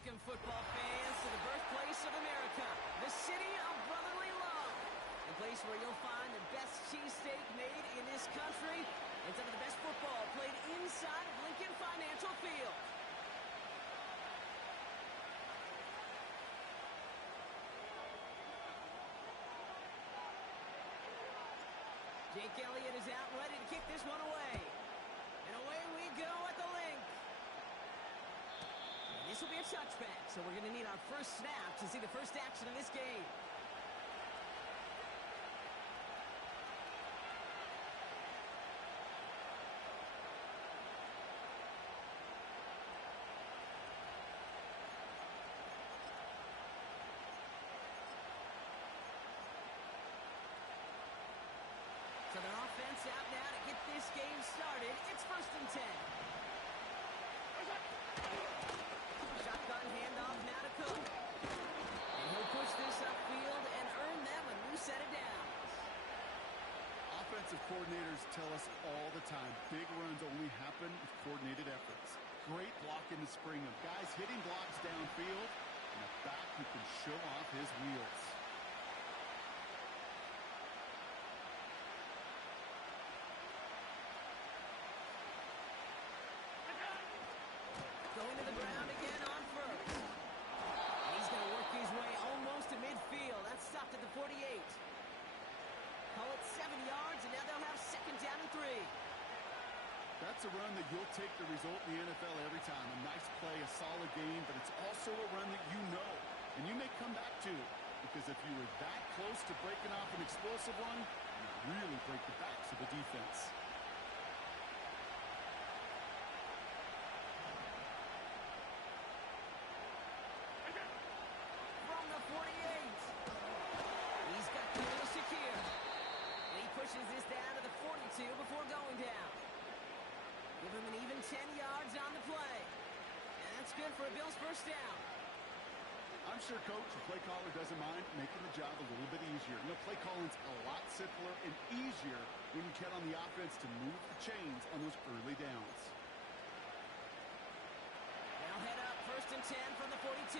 Welcome, football fans, to the birthplace of America, the city of brotherly love. A place where you'll find the best cheesesteak made in this country and some of the best football played inside of Lincoln Financial Field. Jake Elliott is out ready to kick this one away. And away we go at the link. And this will be a touchback, so we're going to need our first snap to see the first action of this game. So their offense out now to get this game started. It's 1st and 10. Shotgun handoff now to Cook. And he'll push this upfield and earn them a new set of downs. Offensive coordinators tell us all the time, big runs only happen with coordinated efforts. Great block in the spring of guys hitting blocks downfield and a back who can show off his wheels. Going to the ground again on first. And he's going to work his way almost to midfield. That's stopped at the 48. Call it 7 yards, and now they'll have 2nd down and 3. That's a run that you'll take the result in the NFL every time. A nice play, a solid game, but it's also a run that you know, and you may come back to. Because if you were that close to breaking off an explosive one, you really break the backs of the defense. From the 48. He's got Khalil Shakir. And he pushes this down to the 42 before going down. Give him an even 10 yards on the play. And that's good for a Bills first down. I'm sure Coach, the play caller, doesn't mind making the job a little bit easier. You know, play calling's a lot simpler and easier when you count on the offense to move the chains on those early downs. Now head up, 1st and 10 from the 42.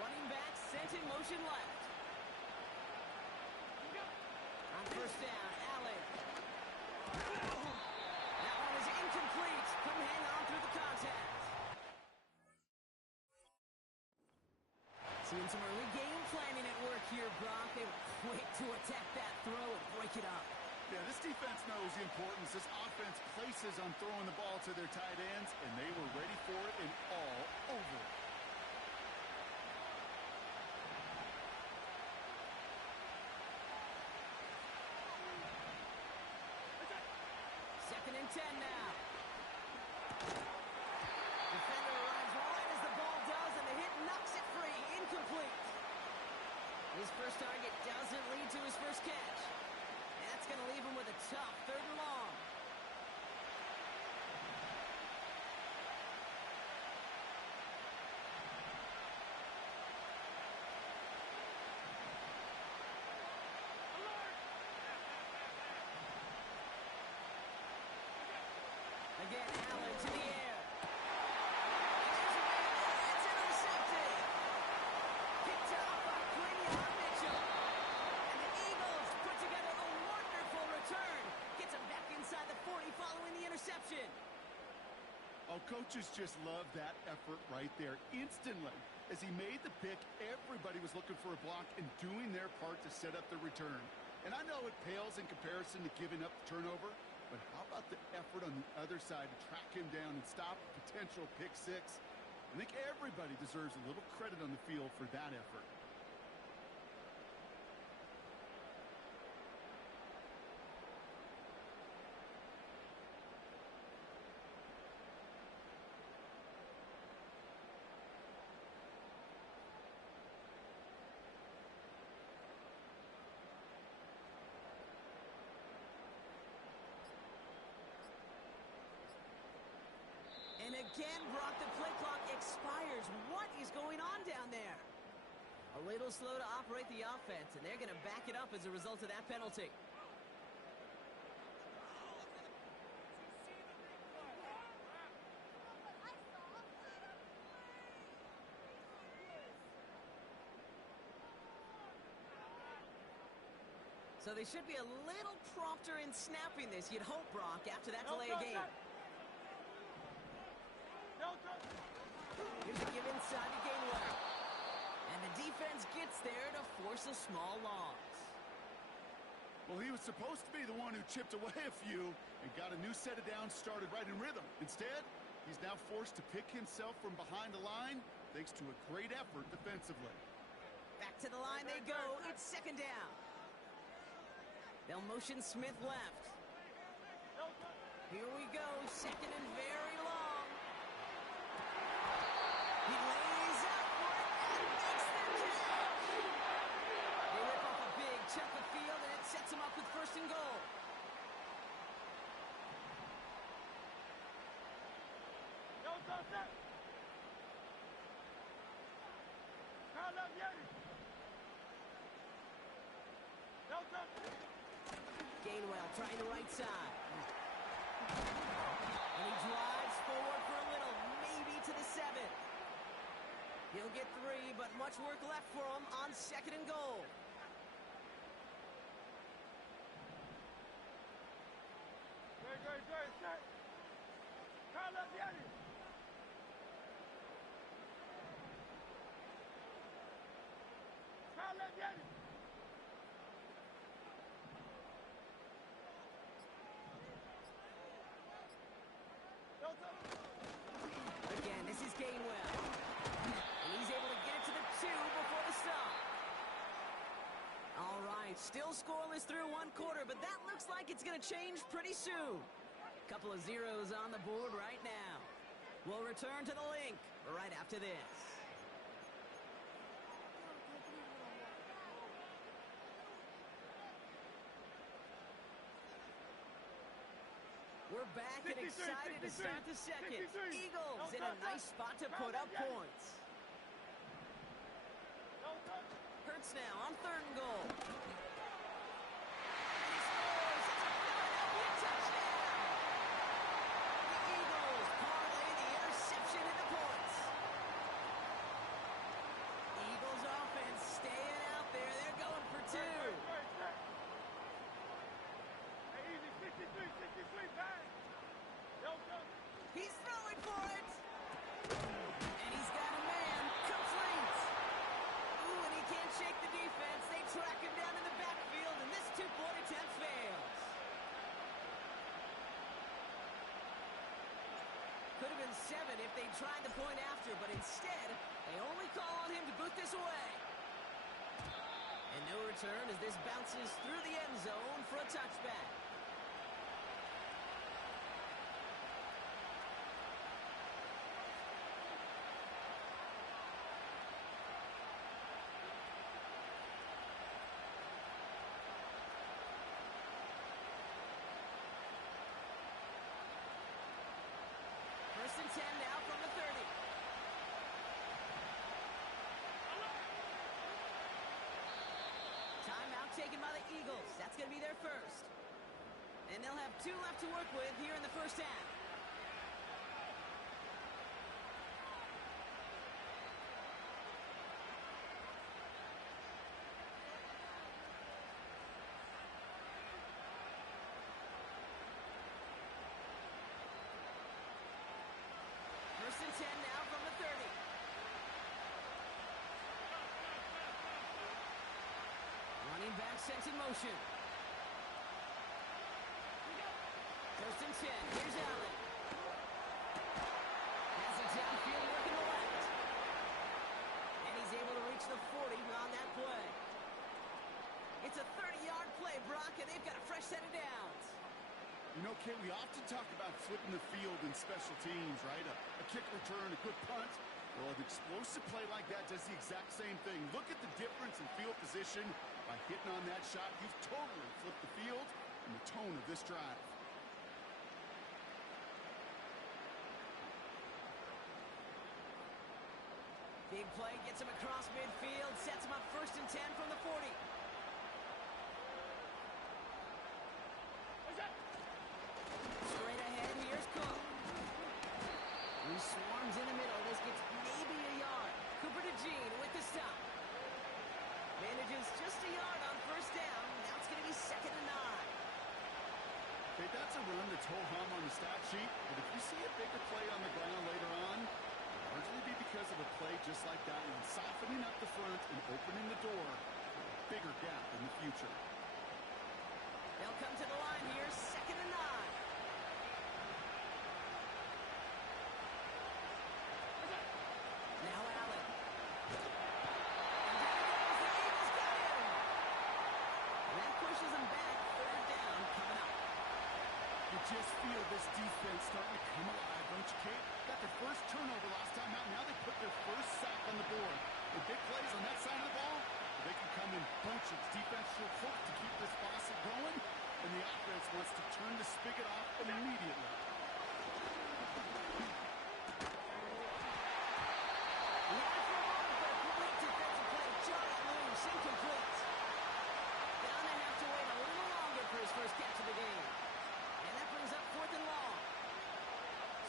Running back sent in motion left. On 1st down, Allen. That one is incomplete. Couldn't hang on through the contact. Seeing some early game planning at work here, Brock. They were quick to attack that throw and break it up. Yeah, this defense knows the importance this offense places on throwing the ball to their tight ends, and they were ready for it and all over it. 2nd and 10 now. Defender arrives right as the ball does, and the hit knocks it free. Incomplete. His first target doesn't lead to his first catch. That's going to leave him with a tough 3rd and long. Again, Allen to the air. It's intercepted. Picked up by Quinion Mitchell. And the Eagles put together a wonderful return. Gets him back inside the 40 following the interception. Oh, coaches just love that effort right there. Instantly, as he made the pick, everybody was looking for a block and doing their part to set up the return. And I know it pales in comparison to giving up the turnover, but how about the effort on the other side to track him down and stop a potential pick six? I think everybody deserves a little credit on the field for that effort. And again, Brock, the play clock expires. What is going on down there? A little slow to operate the offense, and they're going to back it up as a result of that penalty. So they should be a little prompter in snapping this, you'd hope, Brock, after that delay of game. Here's a give inside to Gainwell. And the defense gets there to force a small loss. Well, he was supposed to be the one who chipped away a few and got a new set of downs started right in rhythm. Instead, he's now forced to pick himself from behind the line thanks to a great effort defensively. Back to the line they go. It's second down. They'll motion Smith left. Here we go. Second and very long. He lays out for it and makes the catch. They rip off a big chunk of field, and it sets him up with first and goal. Gainwell trying the right side. And he drives forward for a little, maybe to the 7. He'll get 3, but much work left for him on second and goal. Again, this is Gainwell. And he's able to get it to the 2 before the stop. All right, still scoreless through one quarter, but that looks like it's going to change pretty soon. Couple of zeros on the board right now. We'll return to the link right after this. We're back and excited to start the second. Eagles in a nice spot to put up points. Hurts now on third and goal. And he scores. It's a Philadelphia touchdown. The Eagles parlay the interception into points. Eagles offense staying out there. They're going for 2. He's throwing for it. And he's got a man complete. Ooh, and he can't shake the defense. They track him down in the backfield, and this 2-point attempt fails. Could have been 7 if they tried the point after, but instead, they only call on him to boot this away. And no return as this bounces through the end zone for a touchback. First and 10 now from the 30. Timeout taken by the Eagles. That's going to be their first. And they'll have 2 left to work with here in the first half. First and 10 now from the 30. Running back sent in motion. First and 10. Here's Allen. Has it downfield working the left. And he's able to reach the 40 on that play. It's a 30-yard play, Brock, and they've got a fresh set of downs. You know, Kate, we often talk about flipping the field in special teams, right? A kick return, a good punt. Well, an explosive play like that does the exact same thing. Look at the difference in field position. By hitting on that shot, you've totally flipped the field and the tone of this drive. Big play gets him across midfield, sets him up first and 10 from the 40. Straight ahead, here's Cook. He swarms in the middle. This gets maybe a yard. Cooper to Jean with the stop. Manages just a yard on first down. Now it's going to be 2nd and 9. Hey, that's a run that's ho-hum on the stat sheet, but if you see a bigger play on the ground later on, it'll largely be because of a play just like that one, softening up the front and opening the door for a bigger gap in the future. They'll come to the line here, 2nd and 9. Now Allen. And there he goes. The Eagles got him. That pushes them back. 3rd down coming up. You just feel this defense starting to come alive, don't you, Kate? Got their first turnover last time out. Now they put their first sack on the board. The big plays on that side of the ball, they can come in bunches. Defense should hope to keep this faucet going, and the offense wants to turn the spigot off immediately. First catch of the game. And that brings up 4th and long.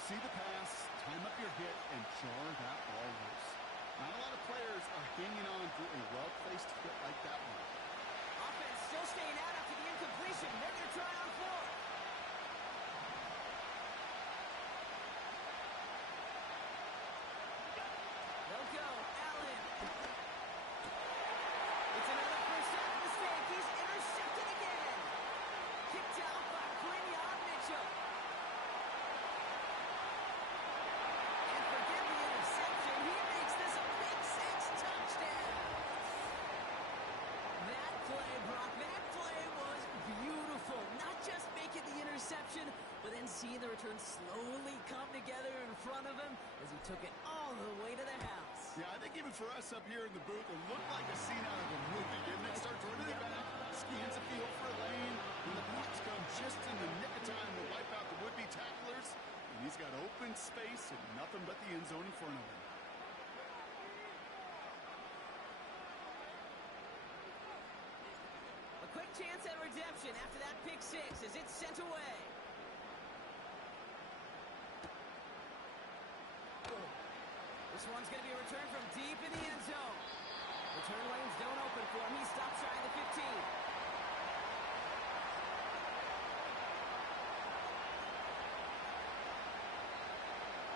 See the pass, time up your hit, and jar that ball loose. Not a lot of players are hanging on to a well-placed hit like that one. Offense still staying out after the incompletion. They're going to try on 4th. They'll go. Allen. It's another first down mistake. He's intercepted again. Kicked out by Quinion Mitchell. And forget the interception. He makes this a big 6 touchdown. That play, Brock, that play was beautiful. Not just making the interception, but then seeing the return slowly come together in front of him as he took it all the way to the house. Yeah, I think even for us up here in the booth, it looked like a scene out of a movie, didn't it? Starts running it back, scans the field for a lane, and the blocks come just in the nick of time to wipe out the would-be tacklers, and he's got open space and nothing but the end zone in front of him. A quick chance at redemption after that pick 6 as it's sent away. This one's going to be a return from deep in the end zone. Return lanes don't open for him. He stops shy of the 15.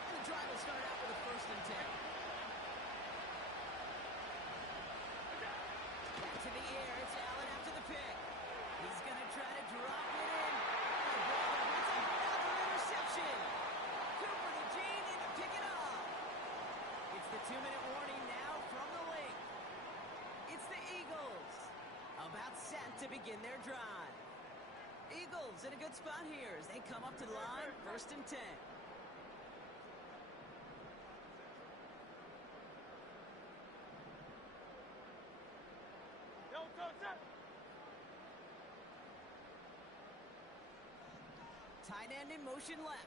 And the drive will start out with a 1st and 10. Back to the air. It's Allen after the pick. He's going to try to drop it in. It's another interception. Cooper the Gene in to pick it up. It's the 2-minute warning now from the lake. It's the Eagles, about set to begin their drive. Eagles in a good spot here as they come up to the line, 1st and 10. Tight end in motion left.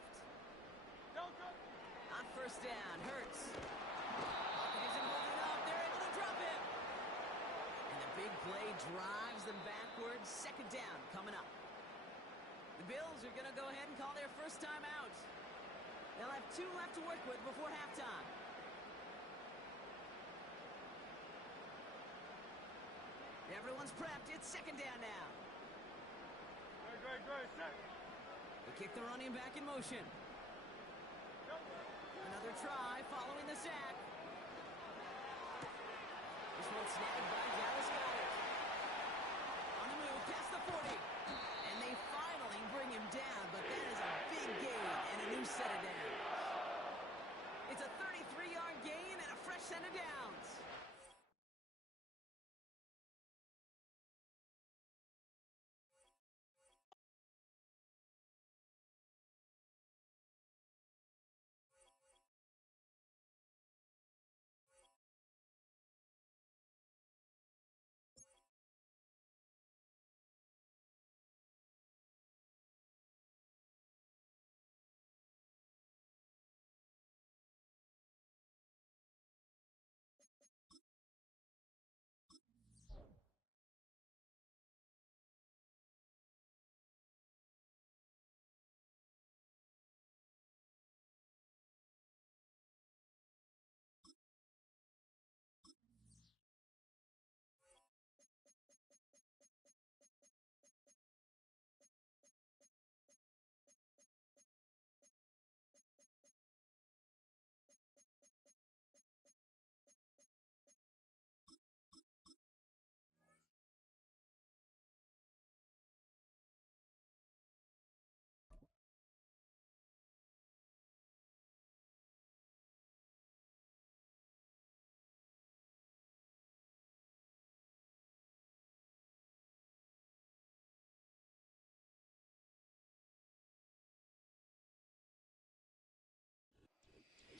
On 1st down, Hurts. Pocket isn't holding up. They're able to drop him. And the big play drives them backwards. 2nd down coming up. The Bills are going to go ahead and call their first time out. They'll have 2 left to work with before halftime. Everyone's prepped. It's 2nd down now. They kick the running back in motion. Another try following the sack. This one snagged by Dallas Goedert. On the move past the 40. And they finally bring him down, but that is a big gain and a new set of downs. It's a 33-yard gain and a fresh set of downs.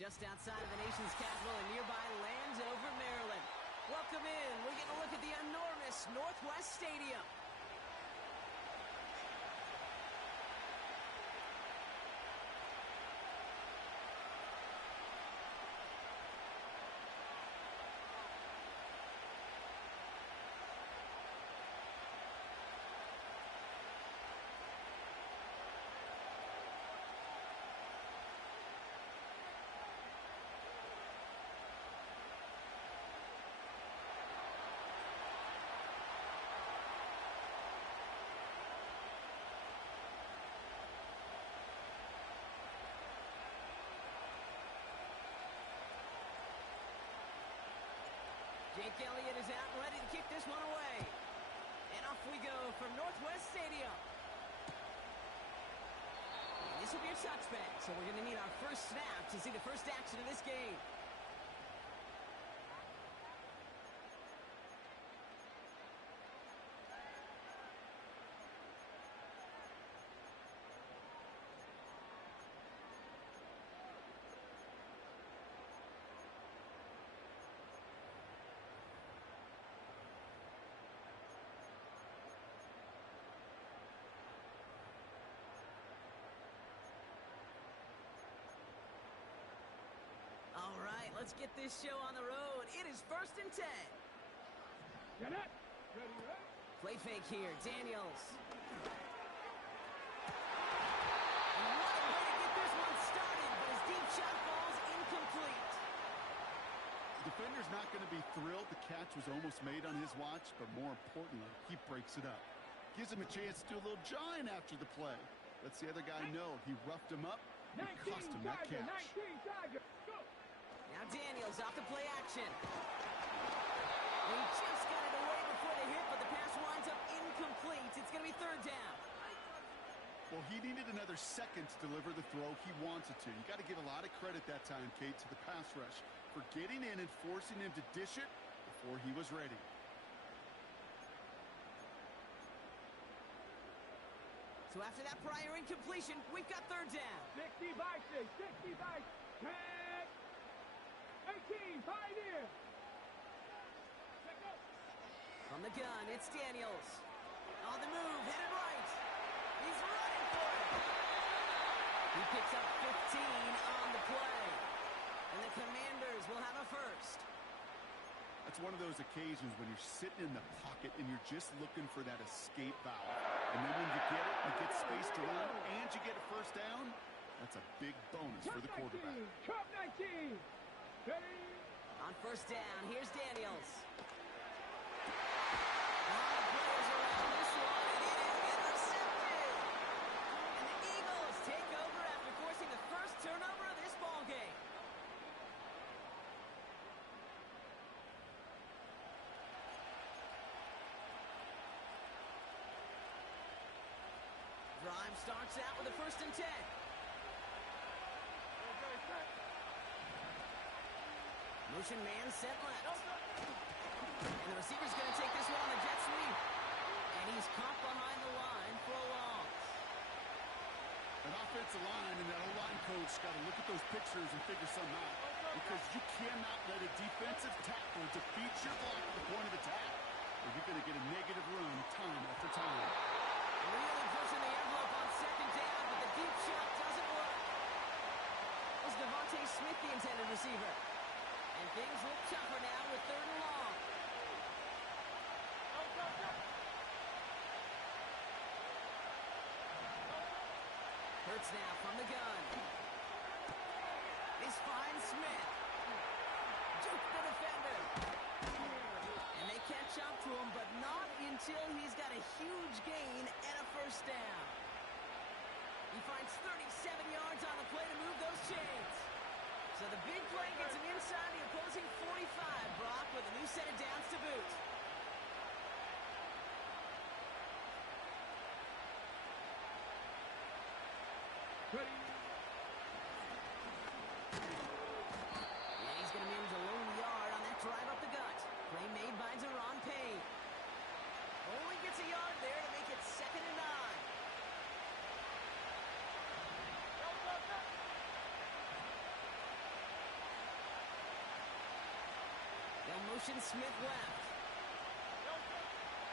just outside of the nation's capital in nearby Landover, Maryland. Welcome in. We're going to look at the enormous Northwest Stadium. Jake Elliott is out and ready to kick this one away. And off we go from Northwest Stadium. And this will be a touchback, so we're going to need our first snap to see the first action of this game. All right, let's get this show on the road. It is 1st and 10. Get it. Ready, ready. Play fake here, Daniels. And what a way to get this one started, but his deep shot falls incomplete. The defender's not going to be thrilled. The catch was almost made on his watch, but more importantly, he breaks it up. Gives him a chance to do a little jawing after the play. Lets the other guy know he roughed him up and cost him that catch. 19 Tiger. Go. Now Daniels off the play action. He just got it away before the hit, but the pass winds up incomplete. It's going to be 3rd down. Well, he needed another second to deliver the throw he wanted to. You got to give a lot of credit that time, Kate, to the pass rush for getting in and forcing him to dish it before he was ready. So after that prior incompletion, we've got 3rd down. 60 by 6, 60 by 10. 18, Pioneer. From the gun, it's Daniels. On the move, headed right. He's running for it. He picks up 15 on the play. And the Commanders will have a first. That's one of those occasions when you're sitting in the pocket and you're just looking for that escape valve. And then when you get it, you get space to run, and you get a first down, that's a big bonus for the quarterback. 19. Ready. On 1st down, here's Daniels. A lot of players around this one, and it is intercepted. And the Eagles take over after forcing the first turnover of this ball game. Drive starts out with a 1st and 10. Motion man set left. And the receiver's going to take this one on the jet sweep. And he's caught behind the line for a loss. An offensive line and that O-line coach got to look at those pictures and figure something out. Because you cannot let a defensive tackle defeat your block at the point of attack, or you're going to get a negative run time after time. Really pushing the envelope on 2nd down, but the deep shot doesn't work. Was Devontae Smith the intended receiver? And things look tougher now with 3rd and long. Hurts now from the gun. This finds Smith. Juke the defender. And they catch up to him, but not until he's got a huge gain and a 1st down. He finds 37 yards on the play to move those chains. So the big play gets him inside the opposing 45, Brock, with a new set of downs to boot. Ready. And he's going to manage a lone yard on that drive up the gut. Play made by Deron Payne. Only gets a yard there to make it 2nd and 9. motion, Smith left.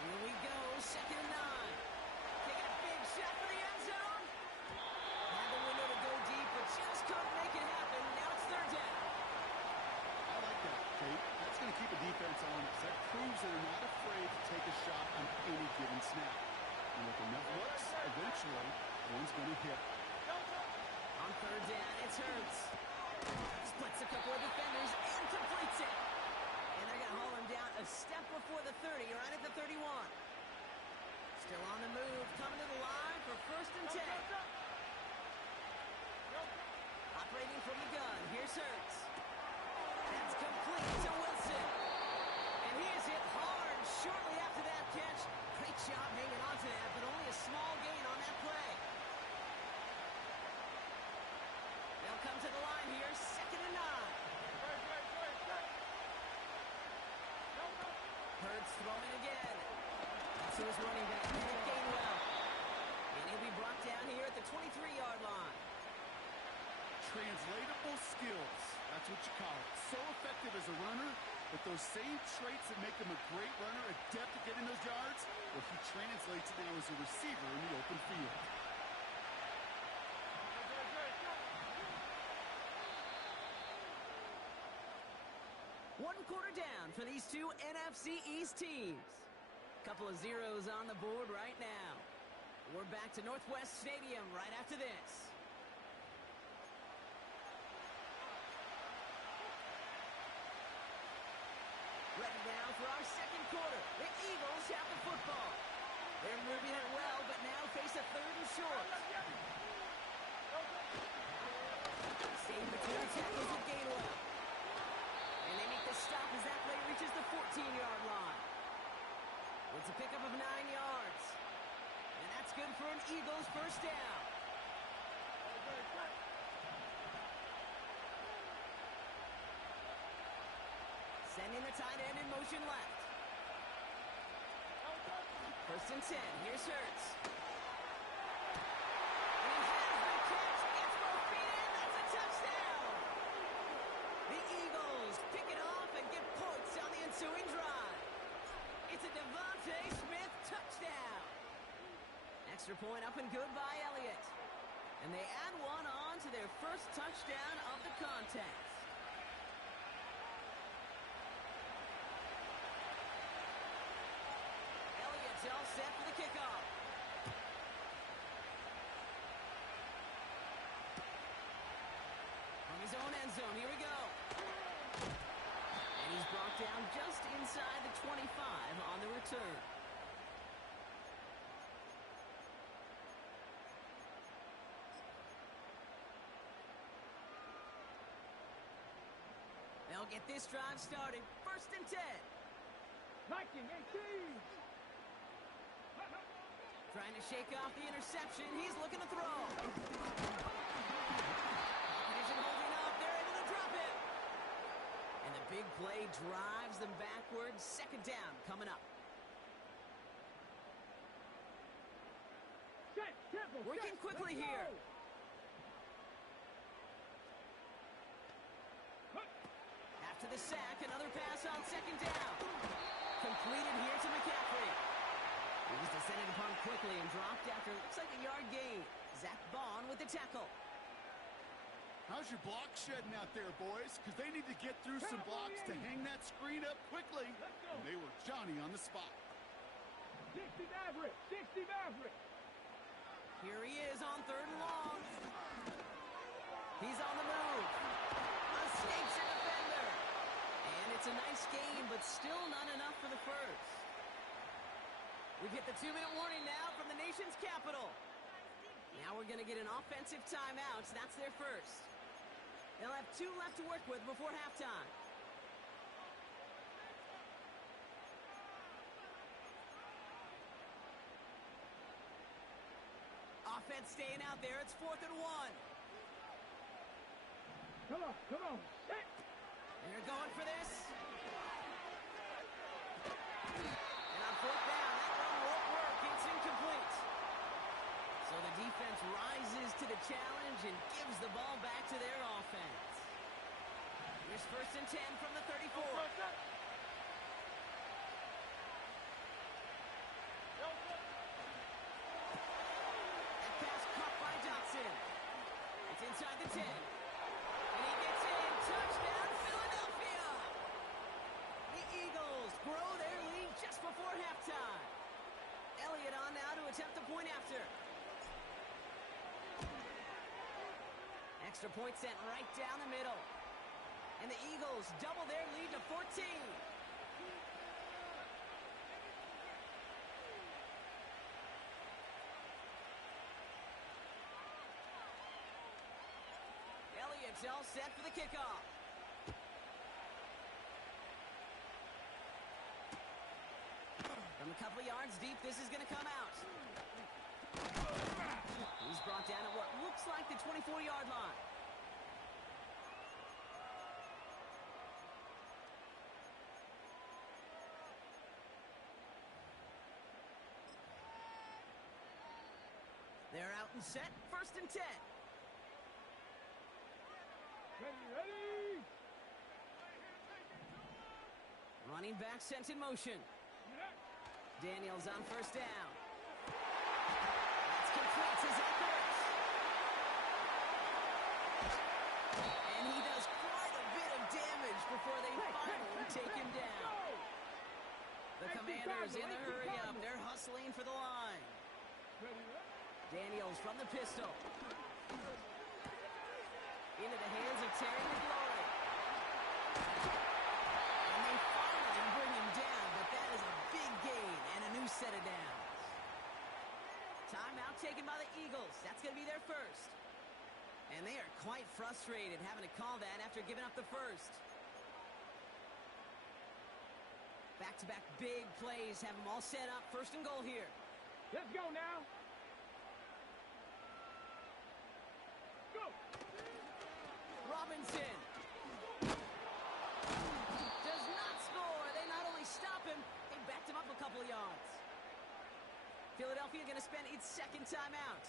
Here we go, 2nd and 9. Taking a big shot for the end zone. Had the window to go deep, but just couldn't make it happen. Now it's 3rd down. I like that, Kate. That's going to keep a defense honest. That proves that they're not afraid to take a shot on any given snap. And with enough looks, eventually, one's going to hit. On 3rd down, it's Hurts. Splits a couple of defenders and completes it. And they're going to haul him down a step before the 30, right at the 31. Still on the move, coming to the line for 1st and 10. Operating from the gun, here's Hurts. That's complete to Wilson. And he is hit hard shortly after that catch. Great job hanging on to that, but only a small gain on that play. They'll come to the line here, 2nd and 9. Hurts throwing again. To his running back, Kenneth Gainwell. And he'll be brought down here at the 23-yard line. Translatable skills. That's what you call it. So effective as a runner, but those same traits that make him a great runner, adept at getting those yards, well, he translates it now as a receiver in the open field. One quarter down for these two NFC East teams. Couple of zeros on the board right now. We're back to Northwest Stadium right after this. Ready now for our 2nd quarter. The Eagles have the football. They're moving it well, but now face a 3rd and short. Staying between tackles with Gainwell. And they make the stop as that play reaches the 14-yard line. It's a pickup of 9 yards. And that's good for an Eagles 1st down. Sending the tight end in motion left. 1st and 10. Here's Hurts. And he has the catch. Gets both feet in. That's a touchdown. The Eagles pick it off and get points on the ensuing drive. It's a Devontae Smith touchdown. Extra point up and good by Elliott. And they add one on to their 1st touchdown of the contest. Elliott's all set for the kickoff. From his own end zone, here we go. And he's brought down just inside the 25 on the return. They'll get this drive started. 1st and 10. Viking 18. Trying to shake off the interception. He's looking to throw. Competition holding up. They're able to drop it. And the big play drives them backwards. 2nd down coming up. Set, tempo, Working set, quickly let's here. go. After the sack, another pass on 2nd down. Completed here to McCaffrey. He was descended upon quickly and dropped after looks like a yard gain. Zach Bond with the tackle. How's your block shedding out there, boys? Because they need to get through some blocks to hang that screen up quickly. And they were Johnny on the spot. 60 Maverick. 60 Maverick. Here he is on 3rd and long. He's on the move. Escapes a defender. And it's a nice game, but still not enough for the 1st. We get the 2-minute warning now from the nation's capital. Now we're going to get an offensive timeout. That's their 1st. They'll have 2 left to work with before halftime. Offense staying out there. It's 4th and 1. Come on, come on. Set. They're going for this. And on 4th down, that run won't work. It's incomplete. So the defense rises to the challenge and gives the ball back to their offense. Here's 1st and 10 from the 34. attempt the point after. Extra point sent right down the middle. And the Eagles double their lead to 14. Elliott's all set for the kickoff. From a couple of yards deep, this is going to come out. He's brought down at what looks like the 24-yard line. They're out and set. 1st and 10. Ready. Running back sent in motion. Daniels on 1st down. That's complete to Zacharias. And he does quite a bit of damage before they finally take him down. The Commanders in the hurry up. They're hustling for the line. Daniels from the pistol. Into the hands of Terry McLaurin. And they finally bring him down, but that is a big gain and a new set of downs. Timeout taken by the Eagles. That's going to be their first. And they are quite frustrated having to call that after giving up the first. Back-to-back big plays have them all set up. 1st and goal here. Let's go now. Go. Robinson does not score. They not only stop him, they backed him up a couple of yards. Philadelphia going to spend its 2nd timeout.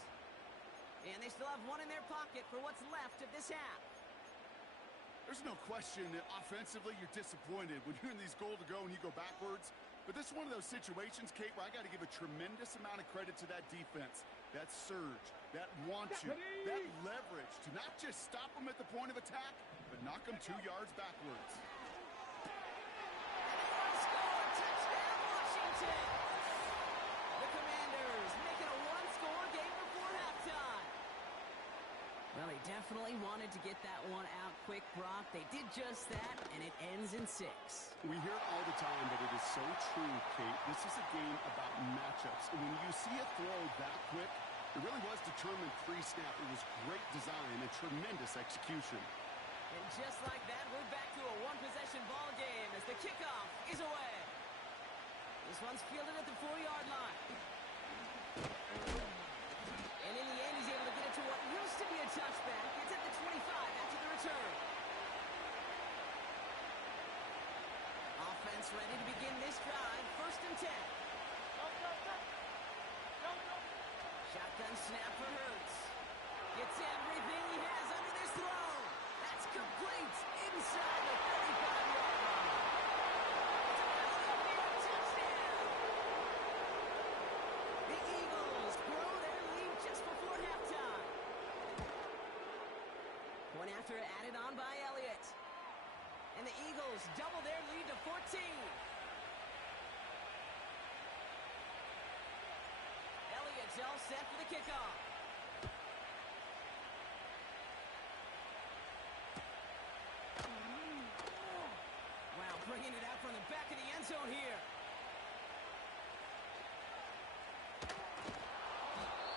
And they still have one in their pocket for what's left of this half. There's no question that offensively you're disappointed when you're in these goal to go and you go backwards. But this is one of those situations, Kate, where I got to give a tremendous amount of credit to that defense. That surge, that want to, that leverage to not just stop them at the point of attack, but knock them 2 yards backwards. Score! Touchdown, Washington! The Commanders making a one-score game before halftime. Well, they definitely wanted to get that one out quick, Brock. They did just that, and it ends in 6. We hear it all the time, but it is so true, Kate. This is a game about matchups. And when you see a throw that quick, it really was determined pre-snap. It was great design and tremendous execution. And just like that, we're back to a one-possession ball game as the kickoff is away. This one's fielded at the 4-yard line. And in the end, he's able to get it to what used to be a touchback. It's at the 25 after the return. Offense ready to begin this drive. 1st and 10. Shotgun snap for Hurts. Gets everything he has under this throw. That's complete inside the 35-yard line. It's a touchdown. The Eagles grow their lead just before halftime. Point after added on by Elliott. And the Eagles double their lead to 14. Elliott's all set for the kickoff. Wow, bringing it out from the back of the end zone here.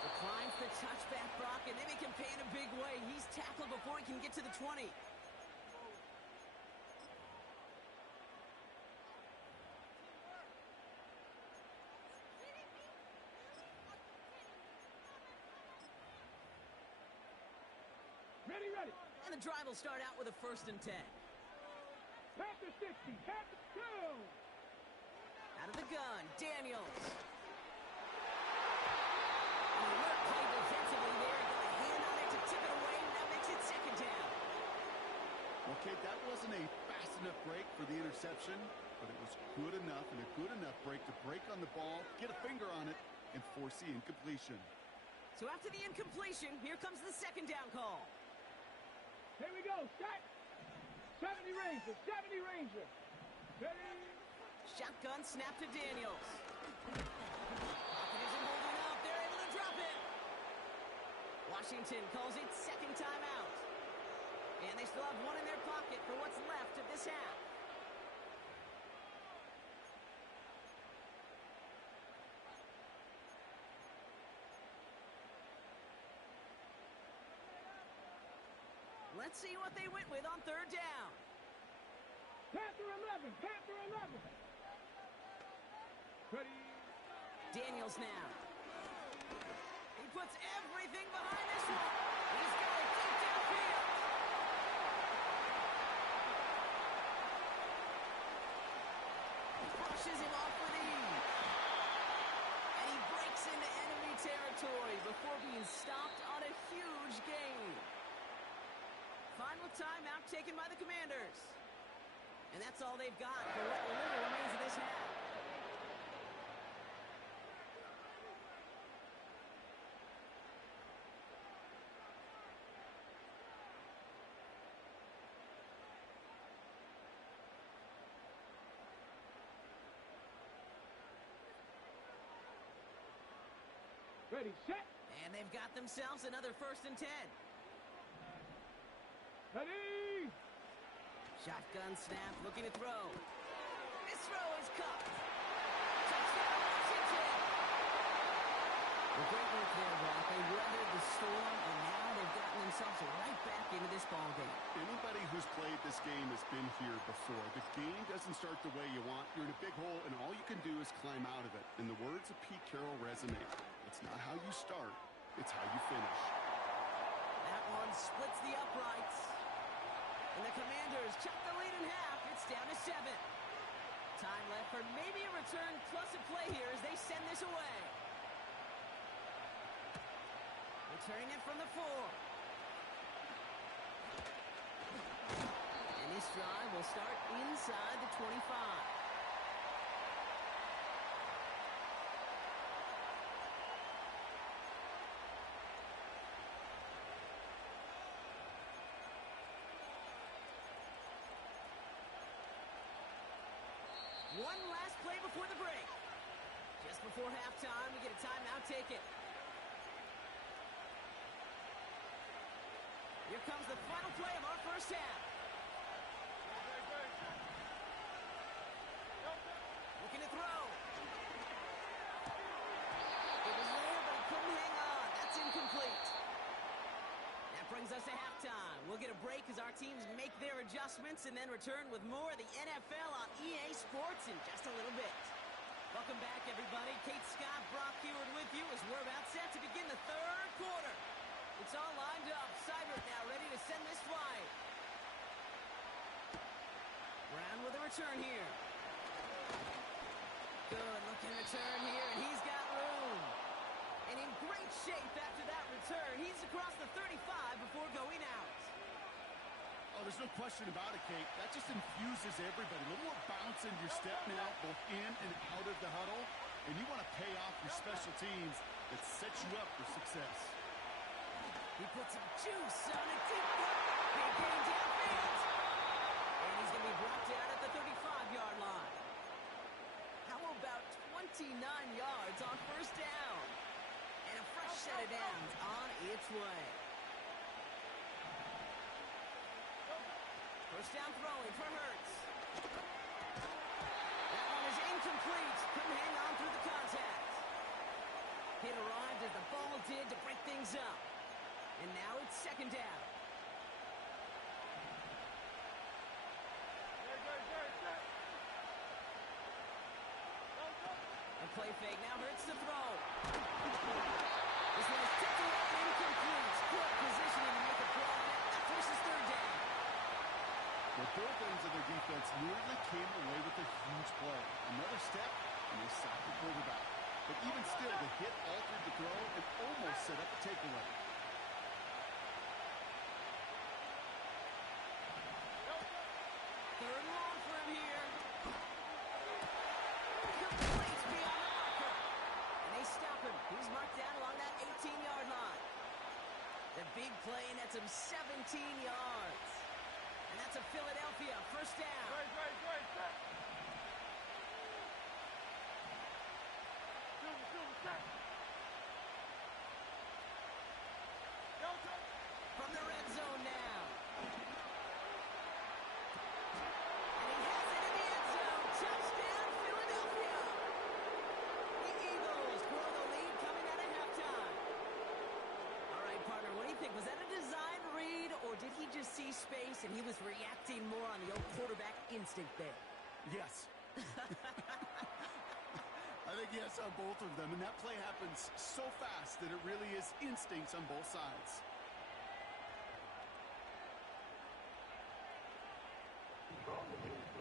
Declines the touchback, Brock, and they make him pay in a big way. He's tackled before he can get to the 20. Ready. And the drive will start out with a 1st and 10. Panther 60. Panther 2. Out of the gun, Daniels. An alert play defensively there. Got a hand on it to tip it away. That makes it 2nd down. Okay, that wasn't a fast enough break for the interception, but it was good enough and a good enough break to break on the ball, get a finger on it, and force the incompletion. So after the incompletion, here comes the 2nd down call. Here we go. Set. 70 Ranger. 70 Ranger. Ready. Shotgun snap to Daniels. Pocket isn't holding up. Washington calls it second timeout. And they still have one in their pocket for what's left of this half. Let's see what they went with on third down. Panther 11, Panther 11. Ready. Daniels now. He puts everything behind this one. He's got it deep downfield. Brushes him off with ease. And he breaks into enemy territory before being stopped on a huge gain. Final timeout taken by the Commanders. And that's all they've got for what little remains of this half. Ready, set. And they've got themselves another 1st and 10. Ready. Shotgun snap, looking to throw. This throw is caught. Touchdown, Washington. Well, great work there, Brock. They weathered the storm, and now they've gotten themselves right back into this ballgame. Anybody who's played this game has been here before. The game doesn't start the way you want. You're in a big hole, and all you can do is climb out of it. In the words of Pete Carroll resume, it's not how you start, it's how you finish. That one splits the uprights. And the Commanders cut the lead in half. It's down to 7. Time left for maybe a return plus a play here as they send this away. Returning it from the 4. And this drive will start inside the 25. One last play before the break. Just before halftime, we get a timeout taken. Here comes the final play of our first half. Looking to throw. It was there, but he couldn't hang on. That's incomplete. That brings us to halftime. We'll get a break as our teams make their adjustments and then return with more of the NFL on EA Sports in just a little bit. Welcome back, everybody. Kate Scott, Brock Heward with you as we're about set to begin the third quarter. It's all lined up. Seibert now ready to send this flight. Brown with a return here. Good looking return here, and he's got room. And in great shape after that return. He's across the 35 before going out. Oh, there's no question about it, Kate. That just infuses everybody. A little more bounce in your step now, both in and out of the huddle. And you want to pay off your special teams that sets you up for success. He puts some juice on a deep cut. Big gain downfield. And he's going to be brought down at the 35-yard line. How about 29 yards on first down? And a fresh set of downs on its way. First down throwing for Hurts. That one is incomplete. Couldn't hang on through the contact. Hit arrived as the ball did to break things up. And now it's second down. A play fake now Hurts to throw. This one is tipped away and incomplete. Good positioning to make a play on it. That forces third down. Well, both ends of their defense nearly came away with a huge play. Another step, and they sacked the quarterback. But even still, the hit altered the throw and almost set up a takeaway. Third and long for him here. Complete beyond the marker. And they stop him. He's marked down along that 18-yard line. The big play nets him 17 yards. And that's a Philadelphia first down. see space, and he was reacting more on the old quarterback instinct there. Yes. I think yes on both of them, and that play happens so fast that it really is instincts on both sides.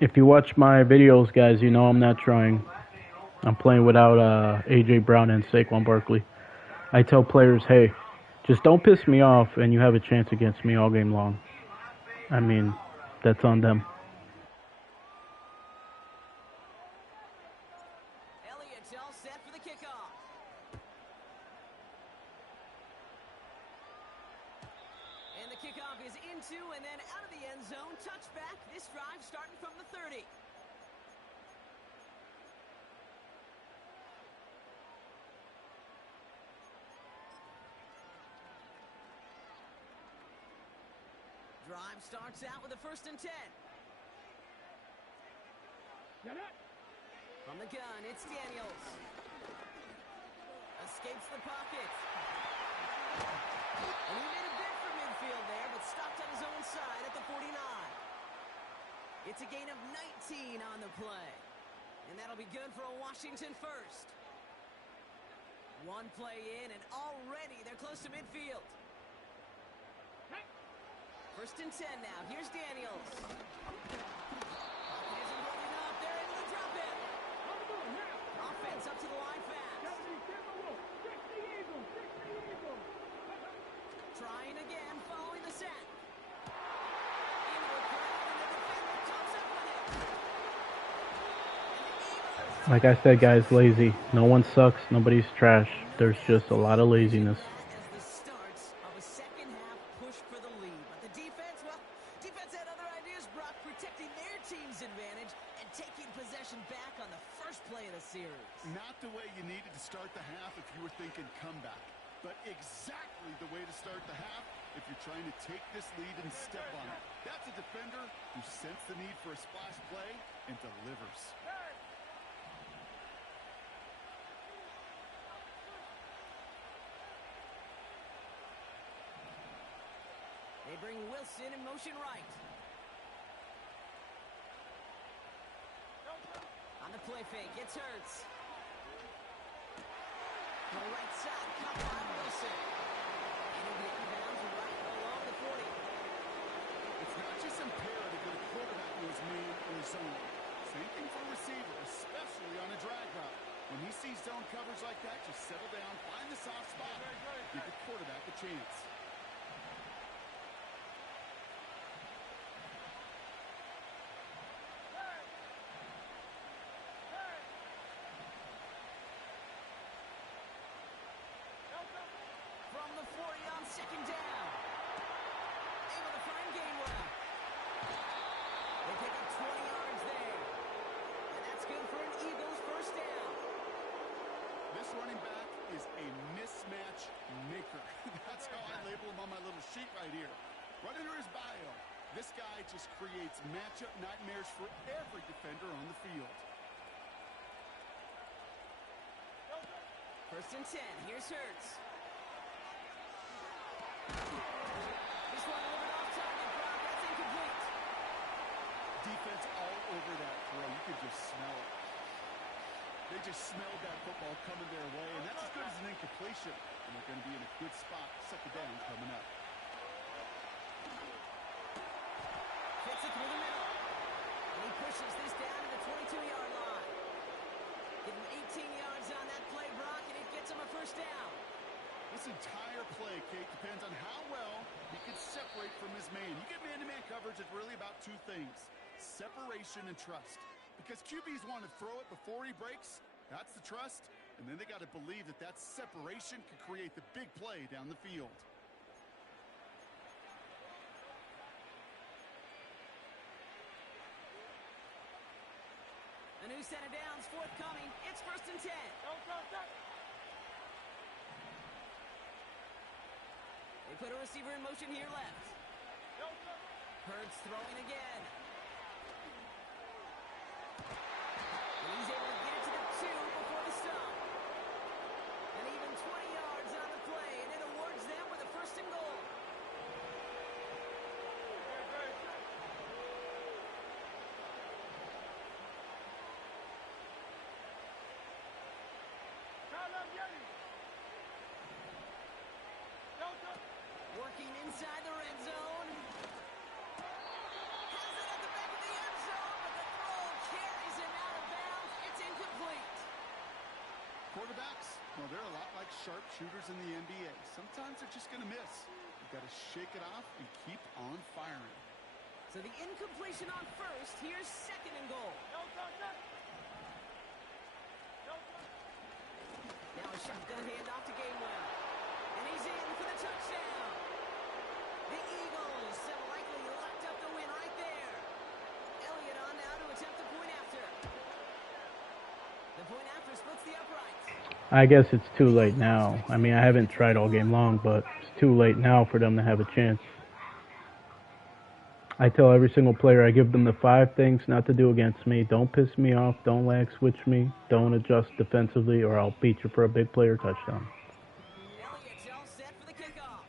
If you watch my videos, guys, you know I'm not trying. I'm playing without A.J. Brown and Saquon Barkley. I tell players, hey, just don't piss me off and you have a chance against me all game long. I mean, that's on them. Elliott's all set for the kickoff. And the kickoff is into and then out of the end zone. Touchback. This drive starting from the 30. Drive starts out with a 1st and 10. From the gun, it's Daniels. Escapes the pocket. And he made a bid for midfield there, but stopped on his own side at the 49. It's a gain of 19 on the play. And that'll be good for a Washington first. One play in, and already they're close to midfield. 1st and 10 now. Here's Daniels. Isn't holding up. They're able to drop it. Offense up to the line fast. Trying again, following the sack. Into the crowd, and the defender comes up with it. And the Eagles. Like I said, guys, lazy. No one sucks. Nobody's trash. There's just a lot of laziness. Not the way you needed to start the half if you were thinking comeback, but exactly the way to start the half if you're trying to take this lead and step on it. That's a defender who sensed the need for a splash play and delivers. They bring Wilson in motion right. On the play fake, it's Hurts. To the right side, caught by Wilson. And he'll be out of bounds right along the 40. It's not just imperative that a quarterback knows man or zone. Same thing for a receiver, especially on a drag route. When he sees zone coverage like that, just settle down, find the soft spot, give the quarterback a chance. From the 40 on 2nd down. Able to find Gainwell. They pick up 20 yards there. And that's good for an Eagles 1st down. This running back is a mismatch maker. That's how I label him on my little sheet right here. Right under his bio, this guy just creates matchup nightmares for every defender on the field. 1st and 10. Here's Hurts. This one a little bit off target, Brock. That's incomplete. Defense all over that throw. You could just smell it. They just smelled that football coming their way, and that's as good as an incompletion. And they're going to be in a good spot. 2nd down coming up. Fits it through the middle. And he pushes this down to the 22-yard line. Give him 18 yards on that play, Brock, and it gets him a 1st down. This entire play, Kate, depends on how well he can separate from his man. You get man-to-man coverage, it's really about two things: separation and trust. Because QBs want to throw it before he breaks, that's the trust, and then they got to believe that that separation can create the big play down the field. A new set of downs forthcoming. It's 1st and 10. They put a receiver in motion here left. Hurts throwing again. And he's able to get it to the 2 before the stop. And even 20 yards on the play, and it awards them with a 1st and goal. Working inside the red zone. Has it at the back of the end zone, but the throw carries him out of bounds. It's incomplete. Quarterbacks, well, they're a lot like sharpshooters in the NBA. Sometimes they're just going to miss. You've got to shake it off and keep on firing. So the incompletion on first. Here's second and goal. Now a shotgun handoff to Gainwell. And he's in for the touchdown. The Eagles have likely locked up the win right there. Elliott on now to attempt the point after. The point after splits the uprights. I guess it's too late now. I mean, I haven't tried all game long, but it's too late now for them to have a chance. I tell every single player, I give them the 5 things not to do against me. Don't piss me off. Don't lag switch me. Don't adjust defensively, or I'll beat you for a big player touchdown. Elliott's all set for the kickoff.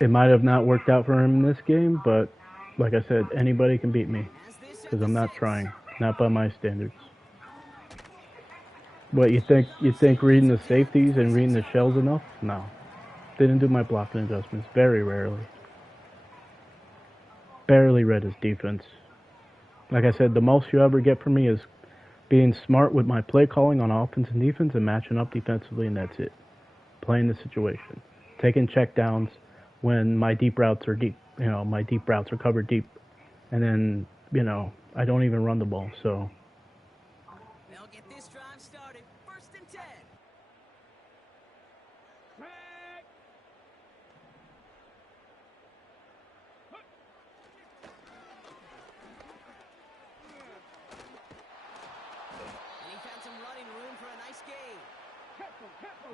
It might have not worked out for him in this game, but like I said, anybody can beat me As this because I'm not sets. trying. Not by my standards. What, you think reading the safeties and reading the shells enough? No. Didn't do my blocking adjustments. Very rarely. Barely read his defense. Like I said, the most you ever get from me is being smart with my play calling on offense and defense and matching up defensively, and that's it. Playing the situation. Taking checkdowns when my deep routes are deep. You know, my deep routes are covered deep. And then, you know, I don't even run the ball, so... They'll get this drive started. First and 10. And he found some running room for a nice gain.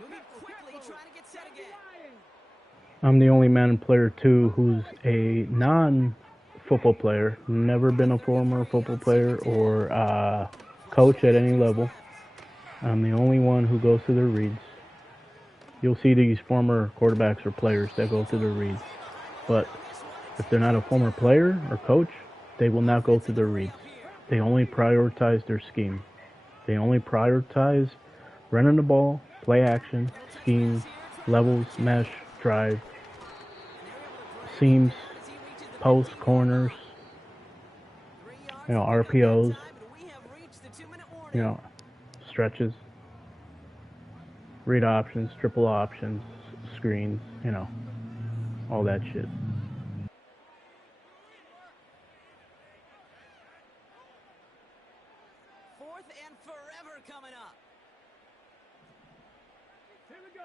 Moving quickly, trying to get set again. I'm the only Madden player, too, who's a non-football player, never been a former football player or coach at any level. I'm the only one who goes through their reads. You'll see these former quarterbacks or players that go through their reads. But if they're not a former player or coach, they will not go through their reads. They only prioritize their scheme. They only prioritize running the ball, play action, scheme, levels, mesh, drive, seams, post, corners, you know, RPOs, you know, stretches, read options, triple options, screens, you know, all that shit. Fourth and forever coming up. Here we go.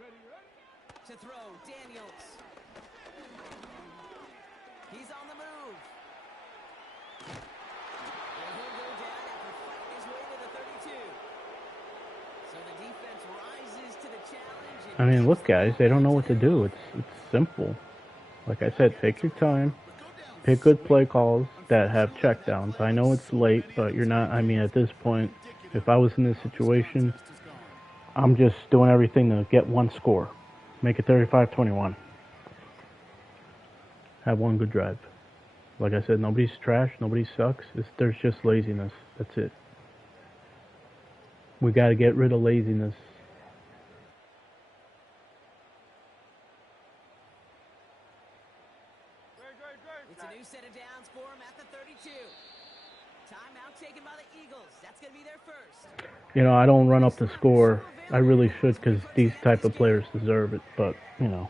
Ready? To throw, Daniels. He's on the move. And he'll go down after fighting his way to the 32. So the defense rises to the challenge. I mean, look, guys, they don't know what to do. It's simple. Like I said, take your time. Pick good play calls that have checkdowns. I know it's late, but you're not. I mean, at this point, if I was in this situation, I'm just doing everything to get one score. Make it 35-21. Have one good drive. Like I said, nobody's trash. Nobody sucks. There's just laziness. That's it. We got to get rid of laziness. It's a new set of downs for him at the 32. Timeout taken by the Eagles. That's going to be their first. You know, I don't run up the score. I really should, because these type of players deserve it. But, you know.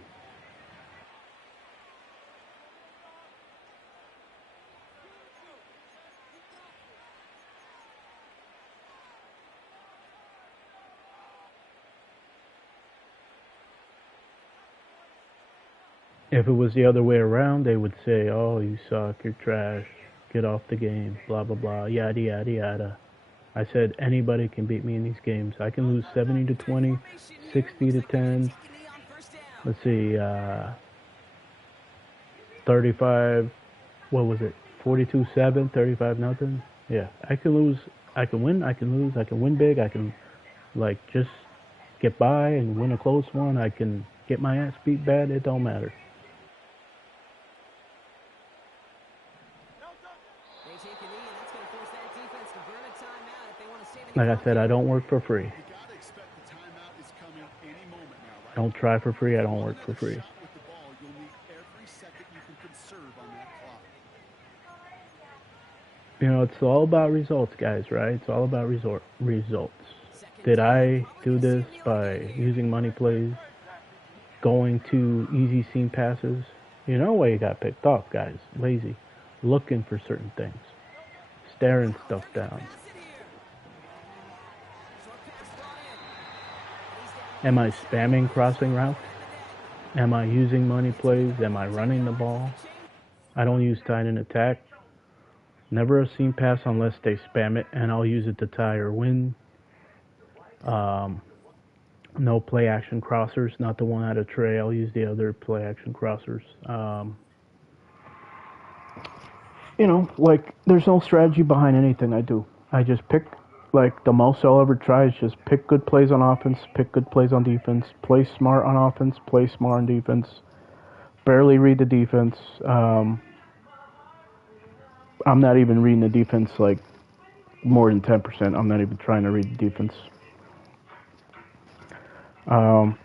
If it was the other way around, they would say, oh, you suck, you're trash, get off the game, blah, blah, blah, yada, yada, yada. I said anybody can beat me in these games. I can lose 70-20, 60-10. Let's see, 35, what was it, 42-7, 35-0? Yeah, I can lose, I can win, I can lose, I can win big, I can, like, just get by and win a close one. I can get my ass beat bad, it don't matter. They take a knee, and that's going to force that defense to burn a timeout if they want to stay in the Like I said, I don't work for free. You got to expect the timeout is coming any moment now, right? Don't try for free. I don't work for Another free. shot with the ball, you'll need every second you can conserve on that clock. You know, it's all about results, guys, right? It's all about results. Did I do this by using money plays, going to easy seam passes? You know why you got picked off, guys? Lazy. Looking for certain things. Staring stuff down. Am I spamming crossing routes? Am I using money plays? Am I running the ball? I don't use tight end attack. Never a seam pass unless they spam it, and I'll use it to tie or win. No play action crossers, not the one out of tray. I'll use the other play action crossers. You know, like, there's no strategy behind anything I do. I just pick, like, the most I'll ever try is just pick good plays on offense, pick good plays on defense, play smart on offense, play smart on defense, barely read the defense. I'm not even reading the defense, like, more than 10%. I'm not even trying to read the defense.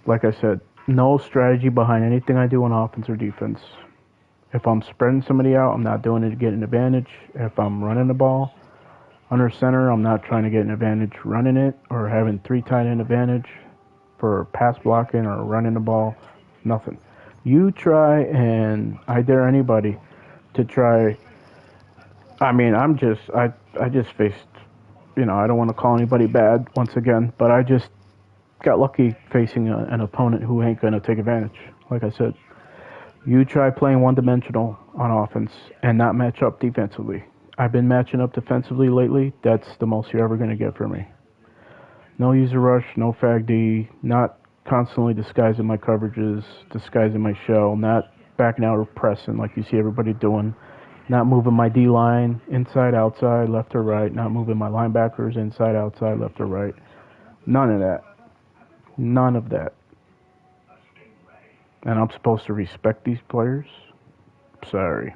Like I said, no strategy behind anything I do on offense or defense. If I'm spreading somebody out, I'm not doing it to get an advantage. If I'm running the ball under center, I'm not trying to get an advantage running it or having 3 tight end advantage for pass blocking or running the ball. Nothing. You try, and I dare anybody to try. I mean, I just faced, you know, I don't want to call anybody bad once again, but I just got lucky facing an opponent who ain't going to take advantage. Like I said, you try playing one-dimensional on offense and not match up defensively. I've been matching up defensively lately. That's the most you're ever going to get from me. No user rush, no fag D, not constantly disguising my coverages, disguising my shell, not backing out or pressing like you see everybody doing, not moving my D-line inside, outside, left or right, not moving my linebackers inside, outside, left or right. None of that. None of that. And I'm supposed to respect these players? Sorry.